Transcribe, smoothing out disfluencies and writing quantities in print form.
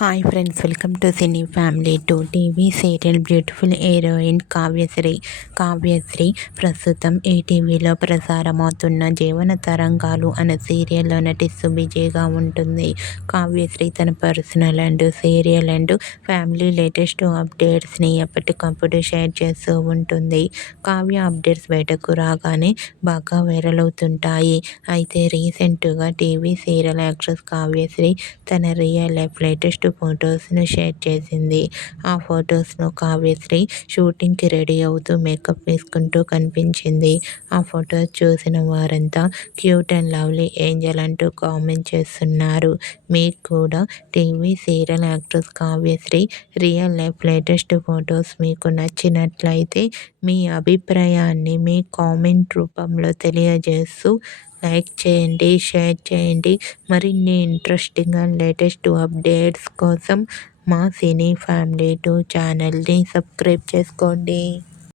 Hi friends, welcome to cine family to TV serial beautiful heroine Kavyasri ప్రస్తుతం ఈటీవీలో ప్రసారమవుతున్న జీవన తరంగాలు అనే సీరియల్లో నటిస్తూ బిజీగా ఉంటుంది. కావ్యశ్రీ తన personal and serial and family latest అప్డేట్స్ని ఎప్పటికప్పుడు షేర్ చేస్తూ ఉంటుంది. కావ్య అప్డేట్స్ బయటకు రాగానే బాగా వైరల్ అవుతుంటాయి. అయితే రీసెంట్గా టీవీ సీరియల్ యాక్ట్రెస్ కావ్యశ్రీ తన రియల్ లైఫ్ లేటెస్ట్ ఫొటోస్ను షేర్ చేసింది. ఆ ఫొటోస్ను కావ్యశ్రీ షూటింగ్కి రెడీ అవుతూ మేకప్ వేసుకుంటూ కనిపించింది. ఆ ఫొటోస్ చూసిన వారంతా క్యూట్ అండ్ లవ్లీ ఏంజల్ అంటూ కామెంట్ చేస్తున్నారు. మీకు కూడా TV serial actress Kavyasri real life latest photos మీకు నచ్చినట్లయితే మీ అభిప్రాయాన్ని మీ కామెంట్ రూపంలో తెలియజేస్తూ లైక్ చేయండి, షేర్ చేయండి. మరిన్ని ఇంట్రెస్టింగ్ అండ్ లేటెస్ట్ అప్డేట్స్ కోసం మా సినీ ఫ్యామిలీ 2 ఛానల్ని సబ్స్క్రైబ్ చేసుకోండి.